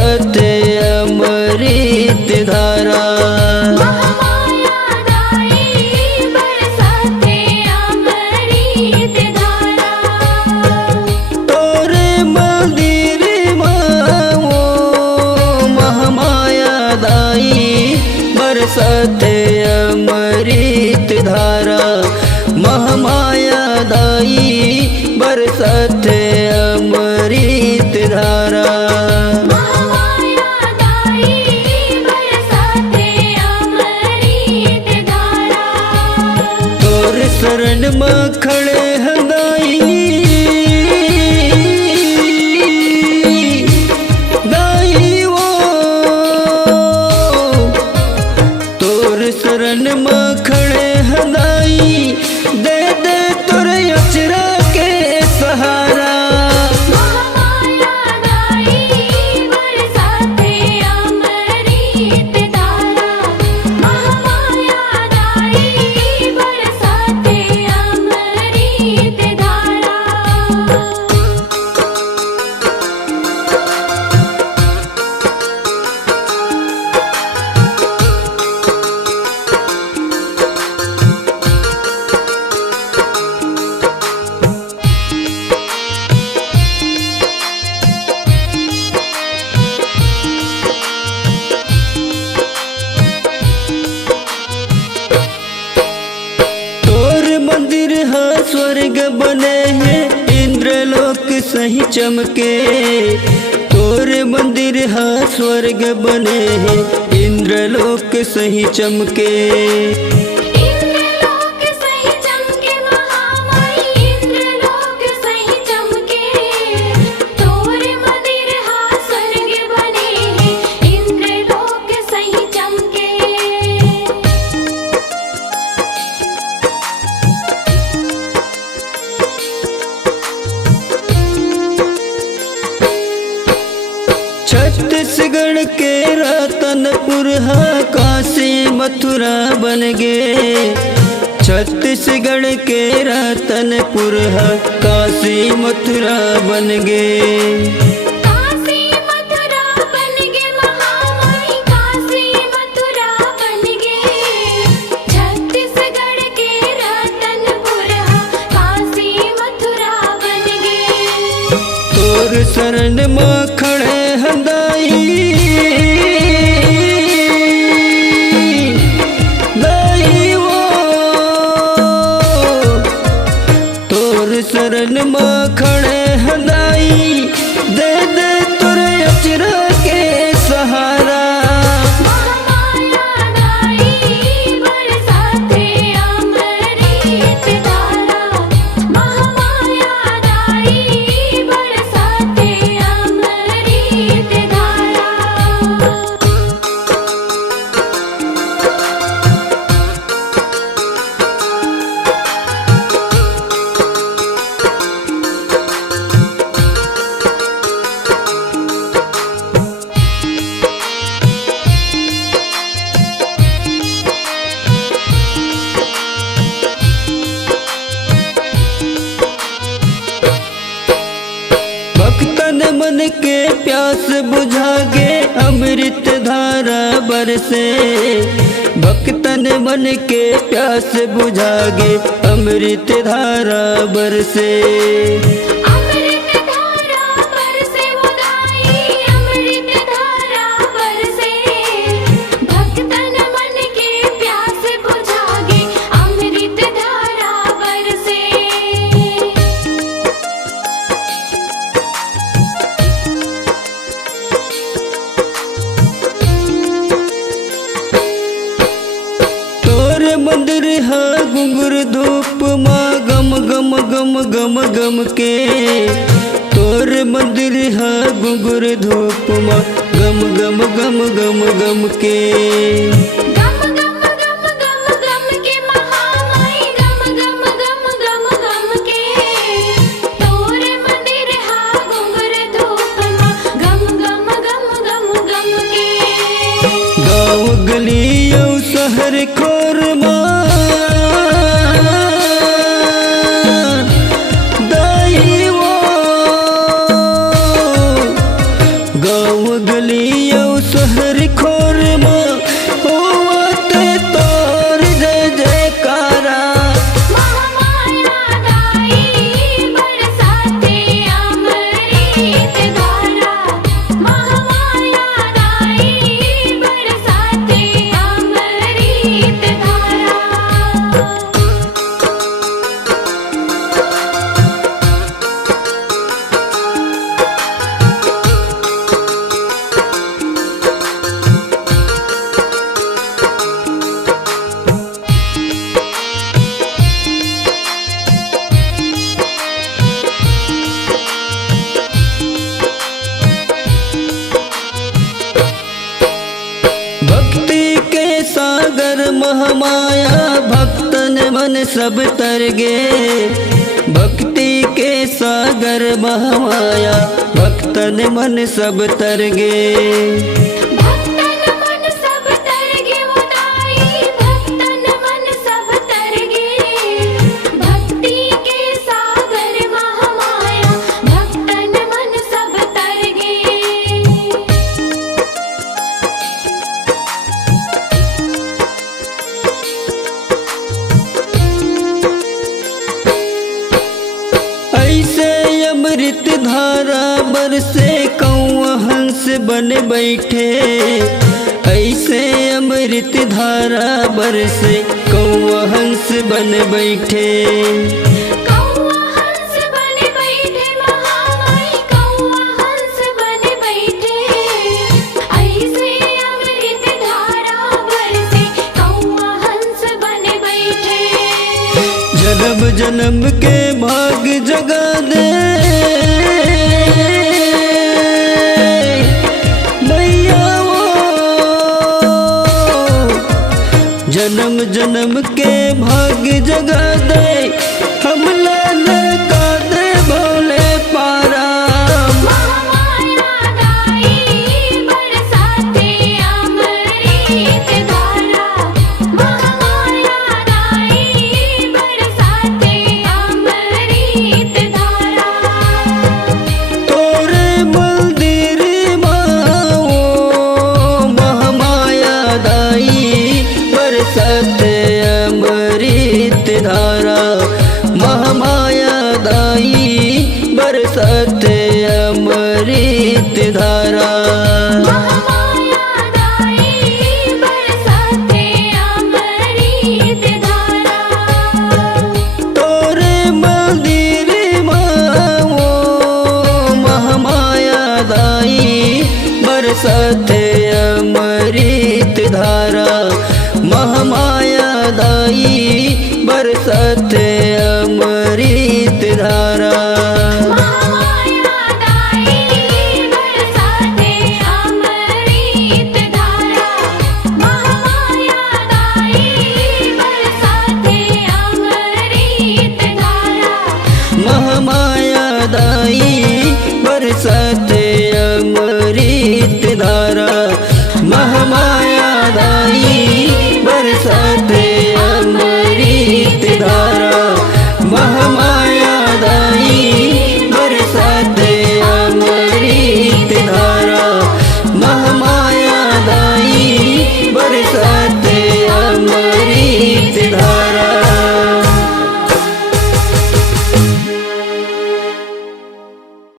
बरसाते अमृत धारा। महामाया दाई बरसाते अमृत धारा। तोरे मंदिर माओ महामाया दाई बरसाते अमृत धारा। महामाया दाई बरसाते अमृत धारा। महामाया दाई बरसाते अमृत धारा। तोर शरण में खड़े हदाई दाई वो तोर शरण में खड़े हदाई दे दे तोरे अचरा के सहारा। महामाया दाई बरसाते अमृत धारा। महामाया दाई बरसाते अमृत धारा। तोर मंदिर हा स्वर्ग बने हैं इंद्रलोक सही चमके। तोर मंदिर हा स्वर्ग बने हैं इंद्रलोक सही चमके। इंद्रलोक सही चमके महामाई इंद्रलोक सही चमके। तोर मंदिर हा स्वर्ग बने हैं इंद्रलोक सही चमके। छत्तीसगढ़ के रतनपुर हा काशी मथुरा बन गे। छत्तीसगढ़ के रतनपुर हा काशी मथुरा बन गे। काशी मथुरा बन गे महामाई काशी मथुरा बन गे। छत्तीसगढ़ के रतनपुर काशी मथुरा बन गे। तोर शरण में खड़े हदाई दाई वो तोर शरण में खड़े हदाई दे दे तोरे अचरा के सहारा। महामाया दाई बरसाते अमृत धारा। महामाया दाई बरसाते अमृत धारा। भक्तन मन के प्यास बुझागे अमृत धारा बरसे। भक्तन मन के प्यास बुझागे अमृत धारा बरसे। अमृत धारा बरसे उदाई अमृत धारा बरसे। भक्तन मन के प्यास बुझागे अमृत धारा बरसे। तोर मंदिर हा घुंघरू धूप माँ गम गम गम गम गम के। तोर मंदिर हा घुंघरू धूप माँ गम गम गम गम गम के। गम गम गम गम गम के महामाई गम गम गम गम गम के। तोर मंदिर हा घुंघरू धूप माँ गम गम गम गम गम के। गाँव गली और शहर खोर माँ दाई वो गाँव गलियों शहर खोर में होवते तोर जय जयकारा। महामाया दाई बरसाते अमृत धारा। महामाया दाई बरसाते अमृत धारा। भक्ति के सागर महामाया भक्तन मन सब तर गे। भक्ति के सागर महामाया भक्तन मन सब तर गे। भक्तन मन सब तर गे उदाई। भक्तन मन सब तर गे। भक्ति के सागर महामाया भक्तन मन सब तर गे। ऐसे अमृत धारा बरसे कौआ हंस बन बैठे। ऐसे अमृत धारा बरसे कौआ हंस बन बैठे। कौआ हंस बन बैठे महामाई। कौआ हंस बन बैठे। ऐसे अमृत धारा बरसे कौआ हंस बन बैठे। जन्म जन्म के भाग जगा दे मैया वो। जन्म जन्म के भाग जगा दे हमला लड़का दे भोले पारा। महामाया दाई बरसाते अमृत धारा। महामाया दाई बरसाते अमृत धारा। तोरे मंदिर माओ महामाया दाई बरसाते अमृत धारा। महामाया दाई बरसाते अमृत धारा। महामाया दाई बरसाते अमृत धारा। तोरे मंदिर माओ महामाया दाई बरसाते अमृत धारा। महामाया दाई बरसाते अमृत धारा। महामाया दाई बरसाते अमृत धारा। महामाया दाई बरसाते अमृत धारा। महामाया